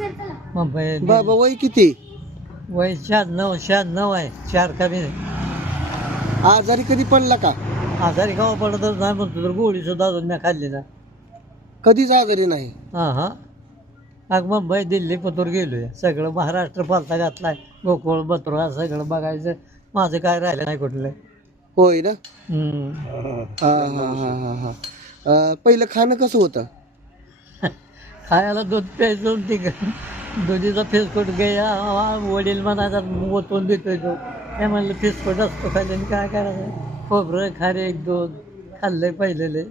मुंबई बाबा वय किती? वय 96 आहे. 4 कमी नाही. आजारी कधी पडला का? आजारी गाव पडतच नाही म्हणतो तर गोळी सुद्धा अजून मी खाल्ली ना. कधीच आजारी नाही. हां हां. अग मुंबई दिल्ली पतूर गेलोय. सगळं महाराष्ट्र पालथा घातलाय. गोकुळ बत्रा सगळं बघायचं. माझं काय राहिलं नाही कुठलं. होय ना. हम्म. हा हा हा हा हा. पहिलं खाणं कसं होतं? खायला दूध प्यायचो दुधीचा फिसकोट घ्या वडील म्हणायचा ओतून देतोय तो. हे म्हणलं फिसकोट असतो खाल्ले काय करायचं. खोबरं खारे दूध खाल्लंय पहिलेले.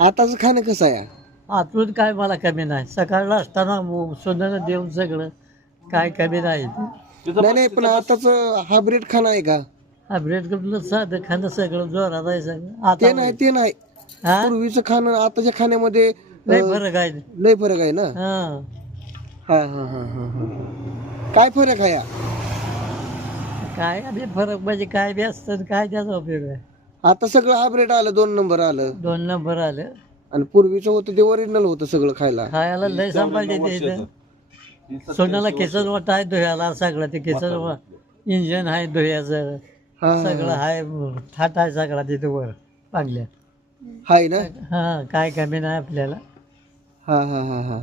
आताच खाणं कसं आहे? आतून काय मला कमी नाही. सकाळला असताना सोन्यानं देऊन सगळं काय कमी नाही. नाही नाही, पण आताच हायब्रिड खाणं आहे का? हा ब्रेड कुठलं साधं खाणं सगळं जोरात आहे सगळं. आता ते नाही ते नाही. हा पूर्वीचं खाणं आताच्या खाण्यामध्ये लय फरक आहे. लय फरक आहे ना. हा हा हा हा हा हा. काय फरक आहे? काय आधी फरक म्हणजे काय बी असतं काय त्याचा उपयोग आहे. आता सगळं हायब्रिड आलं, 2 नंबर आलं. 2 नंबर आलं. आणि पूर्वीचं होतं ते ओरिजिनल होतं सगळं खायला. खायला लय सांभाळते ते इथं. सोन्याला किचन वाट आहे धुयाला सगळं. ते किचन इंजन आहे धुयाचं. हा सगळं आहे थाट आहे सगळा तिथं वर चांगल्या. हाय ना. हा काय कमी नाही आपल्याला. हा हा हा हा.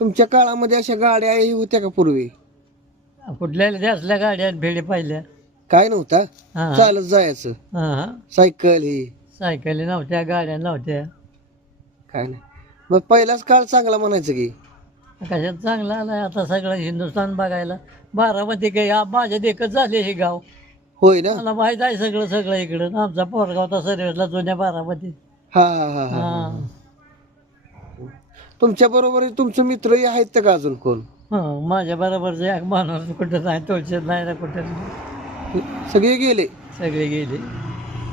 तुमच्या काळामध्ये अशा गाड्याही होत्या का पूर्वी? कुठल्या असल्या गाड्या भेडी पाहिल्या. काय नव्हता, हा चालत जायचं. हा हा. सायकल ही सायकली नव्हत्या गाड्या नव्हत्या. काय नाही. मग पहिलाच काळ चांगला म्हणायचं की. कशात चांगला आलाय आता सगळं हिंदुस्थान बघायला. बारामती काही माझ्या देखत झाले हे गाव. होय ना. मला माहीत आहे सगळं सगळं इकडं. आमचा पोरगाव तर सर्वेसला जुन्या बारामती. हा हा हा हा. हा तुमच्या बरोबर तुमचे मित्रही आहेत का अजून कोण? हं, माझ्या बरोबरचे एक माणूस कुठं नाही तोचे नाही ना कुठं. सगळे गेले. सगळे गेले.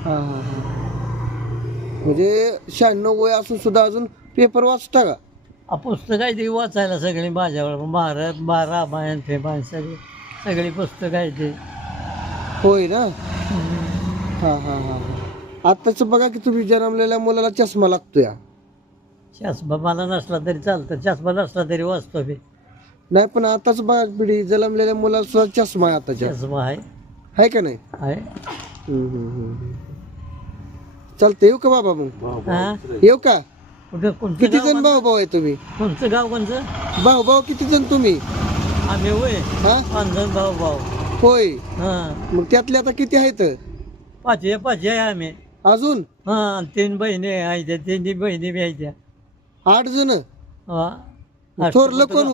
हा हा हा. म्हणजे 96 वय असून सुद्धा अजून पेपर वाचता का? पुस्तक आहे ती वाचायला सगळी माझ्यावर. महाराज रामायण फेमायण सगळी पुस्तकं आहे ते. होय ना. हा हा हा. आताच बघा की तुम्ही जन्मलेल्या मुलाला चष्मा लागतोय. चष्मा मला नसला तरी चालतं. चष्मा नसला तरी वाचतो मी. नाही पण आताच बघा पिढी जन्मलेल्या मुलाला सुद्धा चष्मा आहे आताच्या. चष्मा आहे आहे का नाही? आहे. चालतं. येऊ का बाबा मग? हा येऊ का? कुठं कोणतं किती गाव जण भाऊ भाऊ आहे तुम्ही? कोणतं गाव कोणचं? भाऊ भाऊ किती जण तुम्ही? आम्ही होय हा 5 जण भाऊ भाऊ. होय. हां मग त्यातले आता किती आहेत 5 आहे आम्ही. अजून? हां 3 बहिणी आहेत. 3 बहिणी बी आहेत. 8 जण. हा थोरलं कोण?